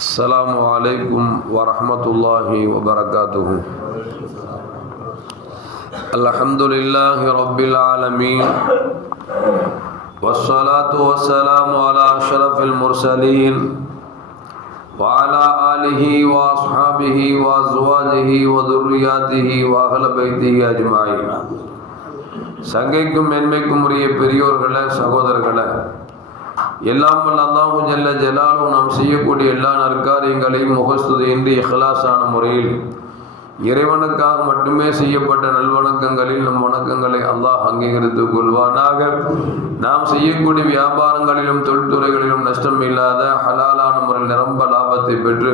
السلام عليكم ورحمة الله وبركاته الحمد لله رب العالمين والصلاة والسلام على أشرف المرسلين وعلى آله وأصحابه وأزواجه وذرياته وأهل بيته أجمعين சங்கைக்கும் மென்மைக்கும் உரிய பெரியோர்களே சகோதரர்களே எல்லாம் வல்ல அல்லாஹு ஜல்ல ஜலாலும் நாம் செய்யக்கூடிய எல்லா நற்காரியங்களையும் முகஸ்துதியின்றி இஹ்லாசான முறையில் இறைவனுக்காக மட்டுமே செய்யப்பட்ட நல்வணக்கங்களில் நம் வணக்கங்களை அல்லாஹ் அங்கீகரித்துக் கொள்வானாக. நாம் செய்யக்கூடிய வியாபாரங்களிலும் தொழில்துறைகளிலும் நஷ்டம் இல்லாத ஹலாலான முறையில் நிரம்ப லாபத்தை பெற்று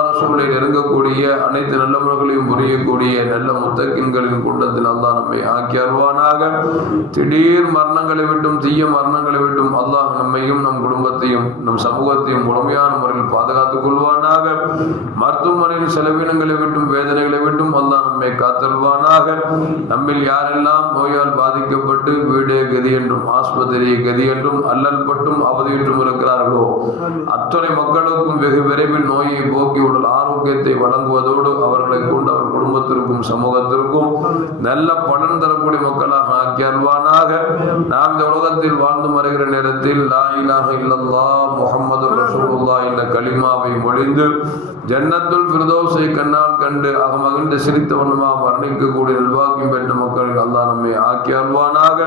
ரசூலை நெருங்கக்கூடிய அனைத்து நல்லவர்களையும் புரியக்கூடிய நல்ல முத்தக்கின்களின் கூட்டத்தில் அல்லாஹ் நம்மை ஆக்கி அருவானாக திடீர் மரணங்களை விட்டும் தீய மரணங்களை விட்டும் அல்லாஹ் நம்மையும் நம் குடும்பத்தையும் நம் சமூகத்தையும் முழுமையான முறையில் பாதுகாத்துக் கொள்வானாக. மருத்துவமனையின் செலவினங்களை விட்டும் வேதனைகளை விட்டும் அல்லாஹ் நம்மை காத்தருவானாக நம்மில் யாரெல்லாம் நோயால் பாதிக்கப்பட்டு வீடு கதி என்றும் ஆஸ்பத்திரி கதி என்றும் அல்லல் பட்டும் அவதியற்றும் இருக்கிறார்களோ அத்தனை மக்களுக்கும் வெகு விரைவில் நோயை போக்கி உடல் ஆரோக்கியத்தை வழங்குவதோடு அவர்களை கொண்டு அவர் குடும்பத்திற்கும் சமூகத்திற்கும் நல்ல பலன் தரக்கூடிய மக்களாக ஆக்கி அல்வானாக நாம் இந்த உலகத்தில் வாழ்ந்து வருகிற நேரத்தில் லா இல்லல்லா முகமது ரசூலுல்லா என்ற கலிமாவை மொழிந்து ஜன்னத்துல் பிரதோசை கண்ணால் கண்டு அகமகிழ்ந்து சிரித்த வண்ணமாக மரணிக்கக்கூடிய நிர்வாகம் பெற்ற மக்கள் அல்லா நம்மை ஆக்கி அல்வானாக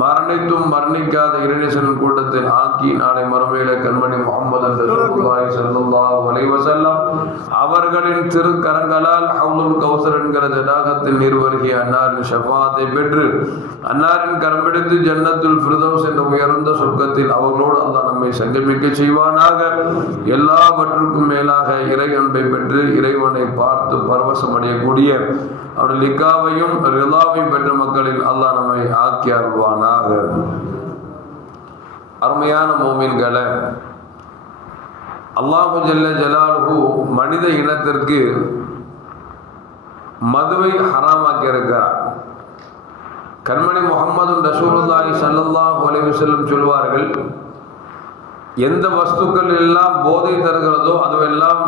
மரணித்தும் மரணிக்காத இரணேசன் கூட்டத்தில் ஆக்கி நாளை மறுமையில கண்மணி முகமது ரசூலுல்லாஹி ஸல்லல்லாஹு அலைஹி வஸல்லம் அவர்களின் திருக்கரங்களால் ஹவுலுல் கௌசர் என்கிற ஜனாகத்தில் நீர்வருகிய அன்னாரின் ஷஃபாத்தை பெற்று அன்னாரின் கரம் பிடித்து ஜன்னத்துல் ஃபிர்தௌஸ் என்ற உயர்ந்த சொர்க்கத்தில் அவர்களோடு அல்லா நம்மை சங்கமிக்க செய்வானாக. எல்லாவற்றுக்கும் மேலாக இறை அன்பை பெற்று இறைவனை பார்த்து பரவசம் அடையக்கூடிய அவருடைய லிக்காவையும் ரிலாவையும் பெற்ற மக்களில் அல்லாஹ் நம்மை ஆக்கி அருள்வானாக. அருமையான மோமின்களை அல்லாஹு ஜல்ல ஜலாலு மனித இனத்திற்கு மதுவை ஹராமாக்கி இருக்கிறார் கண்மணி முகமது ரசூலுல்லாஹி ஸல்லல்லாஹு அலைஹி வஸல்லம் சொல்வார்கள் எந்த வஸ்துக்கள் எல்லாம் போதை தருகிறதோ அதுவெல்லாம்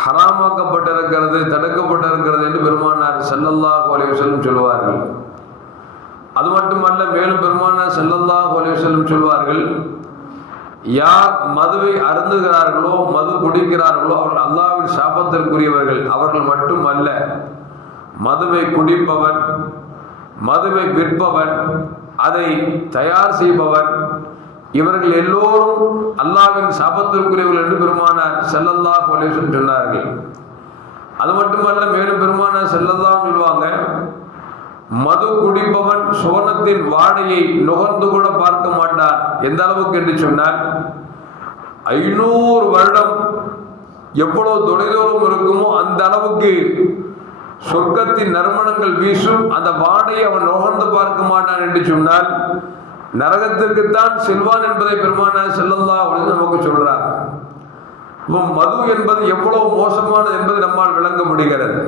ஹராமாக்கப்பட்டிருக்கிறது தடுக்கப்பட்டிருக்கிறது என்று பெருமானார் செல்லல்லாஹ் அலைஹி வஸல்லம் சொல்வார்கள். அது மட்டுமல்ல மேலும் பெருமானார் செல்லல்லாஹ் அலைஹி வஸல்லம் சொல்வார்கள் யார் மதுவை அருந்துகிறார்களோ மது குடிக்கிறார்களோ அவர்கள் அல்லாவின் சாபத்திற்குரியவர்கள். அவர்கள் மட்டும் அல்ல மதுவை குடிப்பவன் மதுவை விற்பவன் அதை தயார் செய்பவன் இவர்கள் எல்லோரும் அல்லாவின் சாபத்திற்குரியவர்கள் என்று பெருமானார் செல்லல்லா கொலேசன் சொன்னார்கள். அது மட்டுமல்ல மேலும் பெருமானார் செல்லல்லாம் சொல்லுவாங்க மது குடிப்பவன் சோனத்தின் வாடையை நுகர்ந்து கூட பார்க்க எந்த அளவுக்கு என்று சொன்னால் ஐநூறு வருடம் எவ்வளவு தொலைதூரம் இருக்குமோ அந்த அளவுக்கு சொர்க்கத்தின் நறுமணங்கள் வீசும் அந்த வாடையை அவன் நுகர்ந்து பார்க்க மாட்டான் என்று சொன்னால் நரகத்திற்குத்தான் செல்வான் என்பதை பெருமான செல்லல்லா அப்படின்னு நமக்கு சொல்றார். மது என்பது எவ்வளவு மோசமானது என்பது நம்மால் விளங்க முடிகிறது.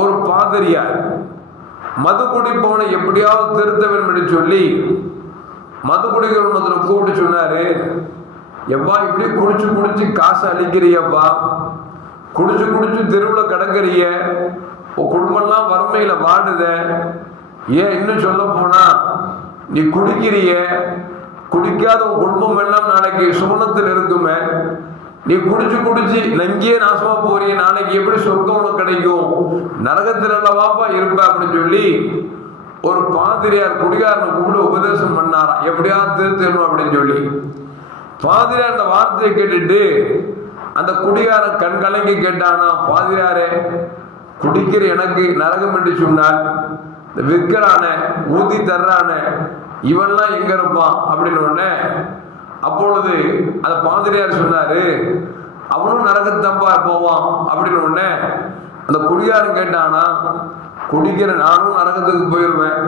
ஒரு பாதிரியார் மது குடிப்பவனை எப்படியாவது திருத்த வேண்டும் என்று சொல்லி மது குடிக்கிறவன் கூப்பிட்டு சொன்னாரு எப்பா இப்படி குடிச்சு குடிச்சு காசு அழிக்கிறியப்பா? குடிச்சு குடிச்சு தெருவில் கிடக்கிறிய? உன் குடும்பம்லாம் வறுமையில வாடுத. ஏன் இன்னும் சொல்ல போனா நீ குடிக்கிறிய? குடிக்காத உன் குடும்பம் எல்லாம் நாளைக்கு சுமணத்தில் இருக்குமே. நீ குடிச்சு குடிச்சு நங்கியே நாசமா போறிய. நாளைக்கு எப்படி சொர்க்கம் உனக்கு கிடைக்கும்? நரகத்தில் அல்லவாப்பா இருப்ப அப்படின்னு சொல்லி ஒரு பாதிரியார் குடிகாரனை கூப்பிட்டு உபதேசம் பண்ணாரா? எப்படியாவது திருத்தணும் அப்படின்னு சொல்லி. பாதிரியார் அந்த வார்த்தையை கேட்டுட்டு அந்த குடிகாரன் கண் கலங்கி கேட்டானா பாதிரியாரே குடிக்கிற எனக்கு நரகம் என்று சொன்னால் இந்த விற்கிறான ஊதி தர்றான இவன்லாம் எங்க இருப்பான்? அப்படின்னு உடனே அப்பொழுது அந்த பாதிரியார் சொன்னாரு அவனும் நரகத்தம்பா போவான். அப்படின்னு உடனே அந்த குடிகாரன் கேட்டானா குடிக்கிற நானும் நரகத்துக்கு போயிடுவேன்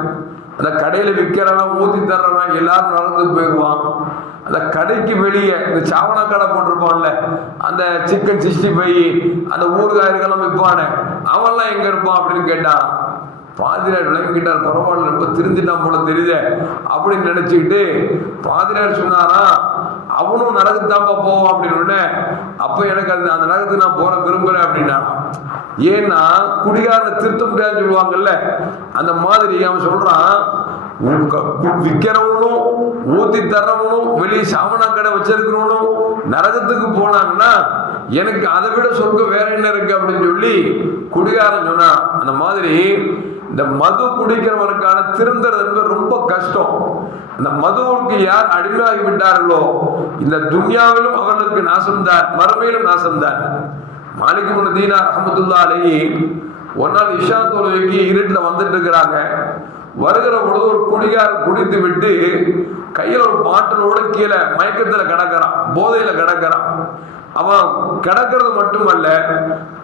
அந்த கடையில விற்கிறவன் ஊத்தி தர்றவன் எல்லாரும் நரகத்துக்கு போயிடுவான் அந்த கடைக்கு வெளியே இந்த சாவணா கடை போட்டிருப்பான்ல அந்த சிக்கன் சிக்ஸ்டி ஃபைவ் அந்த ஊறுகாய்கள்லாம் விற்பானே அவன்லாம் எங்க இருப்பான் அப்படின்னு கேட்டான் பாதிரியார் விளங்கிட்டார் பரவாயில்ல ரொம்ப திருந்திட்டான் போல தெரியுதே அப்படின்னு நினைச்சுக்கிட்டு பாதிரியார் சொன்னாரா அவனும் நரகத்தாப்பா போவான் அப்படின்னு உடனே அப்போ எனக்கு அது அந்த நரகத்துக்கு நான் போற விரும்புறேன் அப்படின்னா ஏன்னா குடிகாரனை திருத்த முடியாதுன்னு சொல்லுவாங்கல்ல அந்த மாதிரி அவன் சொல்றான் விற்கிறவனும் ஊத்தி தர்றவனும் வெளியே சாமனா கடை வச்சிருக்கிறவனும் நரகத்துக்கு போனாங்கன்னா எனக்கு அதை விட சொர்க்கம் வேற என்ன இருக்கு? அப்படின்னு சொல்லி குடிகாரன் சொன்னான். அந்த மாதிரி இந்த மது குடிக்கிறவனுக்கான திருந்துறது ரொம்ப கஷ்டம். அந்த மதுவுக்கு யார் அடிமையாகி விட்டார்களோ இந்த துன்யாவிலும் அவர்களுக்கு நாசம்தான் மறுமையிலும் நாசம்தான். மாலிக் முன் அஹமதுல்லா அலி ஒரு நாள் இஷா தொழுகைக்கு இருட்டில் வந்துட்டு இருக்கிறாங்க வருகிற பொழுது ஒரு குடிகாரன் குடித்து விட்டு கையில் ஒரு பாட்டிலோட கீழே மயக்கத்தில் கிடக்கிறான் போதையில் கிடக்கிறான். அவன் கிடக்கிறது மட்டுமல்ல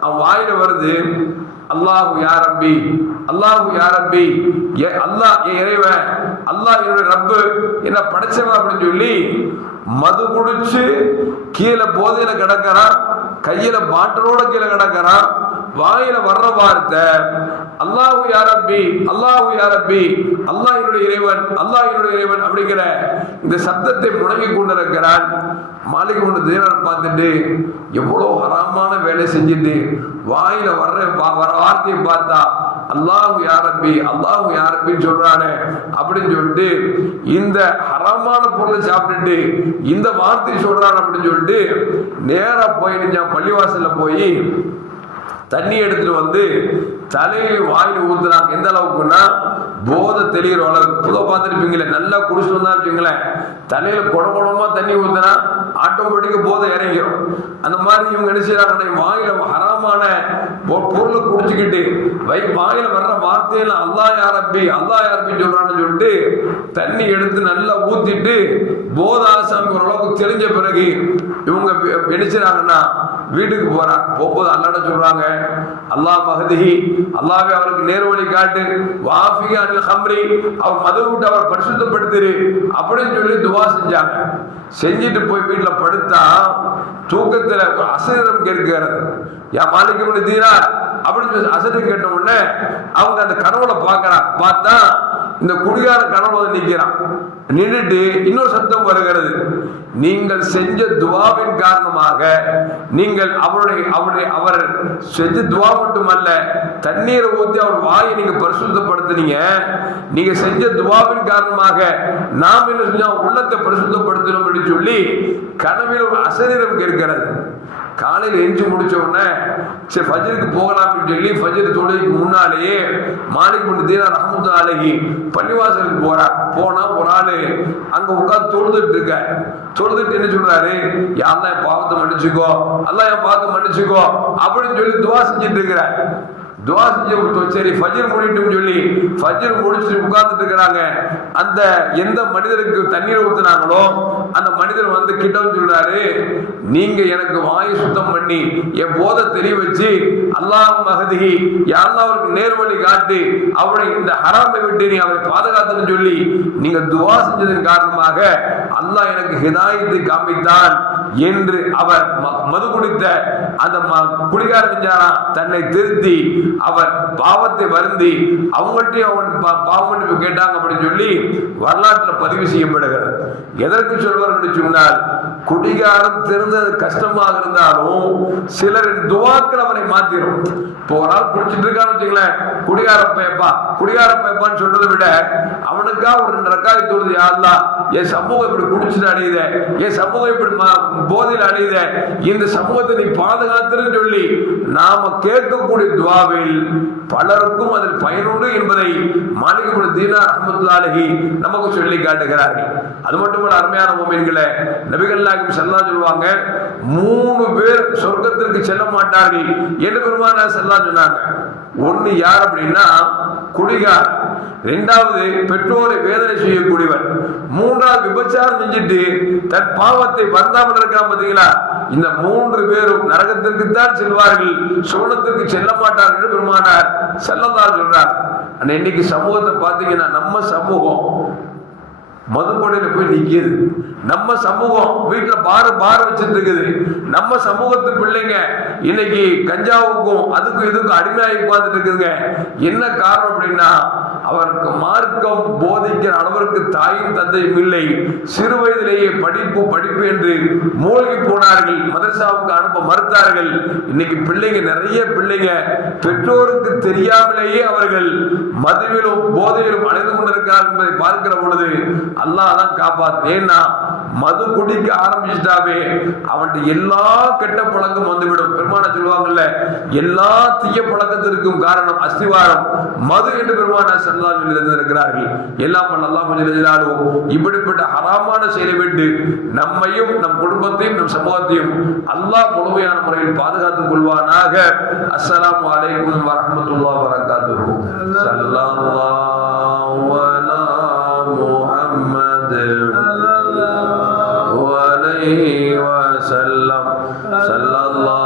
அவன் வாயில வருது அல்லாஹு யாரப்பி அல்லாஹு யாரப்பி ஏ அல்லாஹ் என் இறைவன் அல்லாஹ் என்னுடைய ரப்பு என்ன படைச்சவன் அப்படின்னு சொல்லி மது குடிச்சு கீழே போதையில கிடக்கிறான் கையில மாட்டனோட கீழே கிடக்கிறான் வாயில வர்ற வார்த்தை அல்லாஹு யாரப்பி அல்லாஹு யாரப்பி அல்லாஹ் என்னுடைய இறைவன் அல்லாஹ் என்னுடைய இறைவன் அப்படிங்கிற இந்த சத்தத்தை முழங்கி கொண்டிருக்கிறான் மாளிகை ஒன்று தீரர் பார்த்துட்டு எவ்வளோ ஹராமான வேலை செஞ்சுட்டு வாயில வர்ற வர வார்த்தையை பார்த்தா அல்லாஹு யாரப்பி அல்லாஹு யாரப்பின்னு சொல்றானே அப்படின்னு சொல்லிட்டு இந்த ஹரமான பொருளை சாப்பிட்டுட்டு இந்த வார்த்தை சொல்றான் அப்படின்னு சொல்லிட்டு நேரா போய் பள்ளிவாசல்ல போய் தண்ணி எடுத்துட்டு வந்து தலையில வாயில் ஊத்துறாங்க எந்த அளவுக்குன்னா போதை தெளிகிற அளவுக்கு புதை பார்த்துருப்பீங்களே நல்லா குடிச்சிட்டு வந்தா வச்சுங்களேன் தலையில குட குடமா தண்ணி ஊத்துனா ஆட்டோமேட்டிக்கா போதை இறங்கிடும் அந்த மாதிரி இவங்க என்ன செய்யறாங்க வாயில ஹராமான பொருளை குடிச்சுக்கிட்டு வை வாயில வர்ற வார்த்தையில அல்லா யாரப்பி அல்லா யாரப்பி சொல்றான்னு சொல்லிட்டு தண்ணி எடுத்து நல்லா ஊத்திட்டு போதாசாமி ஓரளவுக்கு தெரிஞ்ச பிறகு இவங்க பெ- என்ன வீட்டுக்கு போறான் போகும்போது அல்லாட சொல்றாங்க அல்லாஹ் மகதிஹி அல்லாவே அவருக்கு நேர்வழி காட்டு. வாஃபி அனில் ஹம்ரி அவர் மது விட்டு அவர் பரிசுத்தப்படுத்திரு. அப்படின்னு சொல்லி துவா செஞ்சாங்க. செஞ்சுட்டு போய் வீட்டில் படுத்தா தூக்கத்தில் ஒரு கேட்கிறது. என் மாலிக்கு தீரா அப்படின்னு சொல்லி அசதி கேட்ட உடனே அவங்க அந்த கனவுல பார்க்கறான் பார்த்தா இந்த குடிகார கணவன் நிற்கிறான் நின்றுட்டு இன்னொரு சத்தம் வருகிறது. நீங்கள் செஞ்ச துவாவின் காரணமாக நீங்கள் அவருடைய அவருடைய அவர் செஞ்ச துவா மட்டுமல்ல தண்ணீரை ஊற்றி அவர் வாயை நீங்க பரிசுத்தப்படுத்தினீங்க. நீங்க செஞ்ச துவாவின் காரணமாக நாம் என்ன செஞ்சோம்? உள்ளத்தை பரிசுத்தப்படுத்தணும் அப்படின்னு சொல்லி கனவில் ஒரு அசரீரம் கேட்கிறது. காலையில் எஞ்சி முடிச்ச உடனே சரி ஃபஜருக்கு போகலாம்னு சொல்லி ஃபஜர் தொழுகைக்கு முன்னாலேயே மாலிக் முன் தீனார் அஹமது அழகி பள்ளிவாசலுக்கு போறார். போனா ஒரு ஆளு அங்க உட்காந்து தொழுதுட்டு இருக்க தொழுதுட்டு என்ன சொல்றாரு? யாரெல்லாம் என் பாவத்தை மன்னிச்சுக்கோ. எல்லாம் என் பாவத்தை மன்னிச்சுக்கோ. அப்படின்னு சொல்லி துவா செஞ்சுட்டு இருக்கிற துவா செஞ்சு விட்டோம். சரி ஃபஜர் முடிட்டும் சொல்லி ஃபஜர் முடிச்சு உட்கார்ந்துட்டு இருக்கிறாங்க. அந்த எந்த மனிதருக்கு தண்ணீர் ஊத்துனாங்களோ மனிதர் வந்து கிட்ட சொல்றாரு நீங்க எனக்கு வாயை சுத்தம் பண்ணி என் போத தெரிய வச்சு அல்லாஹ் மகதிகி யாரெல்லாம் அவருக்கு நேர்வழி காட்டு அவரை இந்த ஹராமை விட்டு நீ அவரை பாதுகாத்துன்னு சொல்லி நீங்க துவா செஞ்சதன் காரணமாக அல்லாஹ் எனக்கு ஹிதாயத்தை காமித்தான் என்று அவர் ம- மது குடித்த அந்த ம- குடிகாரன் தன்னை திருத்தி அவர் பாவத்தை வருந்தி அவங்கள்ட்டையும் அவன் பா- கேட்டாங்க அப்படின்னு சொல்லி வரலாற்றுல பதிவு செய்யப்படுகிறது. எதற்கு சொல்வார் என்று சொன்னால் குடிகாரம் திறந்தது கஷ்டமாக இருந்தாலும் சிலரின் துவாக்கள் அவரை மாத்திரும். இப்போ ஒரு ஆள் குடிச்சிட்டு இருக்கான்னு வச்சுங்களேன் குடிகார பயப்பா குடிகார பயப்பான்னு சொல்றதை விட அவனுக்கா ஒரு ரெண்டு ரக்காய் தொழுது யாருலாம் என் சமூகம் இப்படி குடிச்சிட்டு அடையுது என் சமூகம் இப்படி போதில் அணித இந்த சமூகத்தை நீ பாதுகாத்துன்னு சொல்லி நாம கேட்கக்கூடிய துவாவில் பலருக்கும் அதில் பயனுண்டு என்பதை மாளிகைப்படி தீனா அஹமத்துல்லாலகி நமக்கு சொல்லி காட்டுகிறார்கள். அது மட்டுமல்ல அருமையான மோமின்களே நபிகள்லாக்கும் செல்லா சொல்லுவாங்க மூணு பேர் சொர்க்கத்திற்கு செல்ல மாட்டார்கள் என்று பெருமானா செல்லா சொன்னாங்க. ஒன்று யார் அப்படின்னா குடிகார். இரண்டாவது பெற்றோரை வேதனை செய்யக்கூடியவர். மூன்றாவது விபச்சாரம் செஞ்சுட்டு தன் பாவத்தை வருந்தாமல் இருக்கான் பார்த்தீங்களா? இந்த மூன்று பேரும் நரகத்திற்கு தான் செல்வார்கள் சோனத்திற்கு செல்ல மாட்டார்கள் என்று பெருமானார் செல்லதான் சொல்றார். ஆனா இன்னைக்கு சமூகத்தை பார்த்தீங்கன்னா நம்ம சமூகம் மதுக்கொடையில போய் நிக்குது. நம்ம சமூகம் வீட்டுல பார பார் வச்சுட்டு இருக்குது நம்ம சமூகத்து பிள்ளைங்க இன்னைக்கு கஞ்சாவுக்கும் அதுக்கும் இதுக்கும் அடிமையாகி உட்காந்துட்டு இருக்குதுங்க என்ன காரணம் அப்படின்னா அவருக்கு மார்க்கம் போதிக்கிற அளவிற்கு தாயும் தந்தையும் இல்லை. சிறு வயதிலேயே படிப்பு படிப்பு என்று மூழ்கி போனார்கள். மதரசாவுக்கு அனுப்ப மறுத்தார்கள். இன்னைக்கு பிள்ளைங்க நிறைய பிள்ளைங்க பெற்றோருக்கு தெரியாமலேயே அவர்கள் மதுவிலும் போதையிலும் அடைந்து கொண்டிருக்கிறார் என்பதை பார்க்கிற பொழுது அல்லாஹ் தான் காப்பாத்து ஏன்னா மது குடிக்க ஆரம்பிச்சிட்டாவே அவன்கிட்ட எல்லா கெட்ட பழக்கம் வந்துவிடும். பெருமான சொல்லுவாங்கல்ல எல்லா தீய பழக்கத்திற்கும் காரணம் அஸ்திவாரம். மது என்று பெருமான சல்லாவில் இருந்திருக்கிறார்கள் எல்லாம் அல்லாஹும் இப்படிப்பட்ட ஹராமான செயலை விட்டு நம்மையும் நம் குடும்பத்தையும் நம் சமூகத்தையும் அல்லாஹ் முழுமையான முறையில் பாதுகாத்துக் கொள்வானாக. அஸ்லாம் வலைக்கும் வரமத்துல்லா வரகாத்து முகமது வலை வசல்லம் சல்லல்லா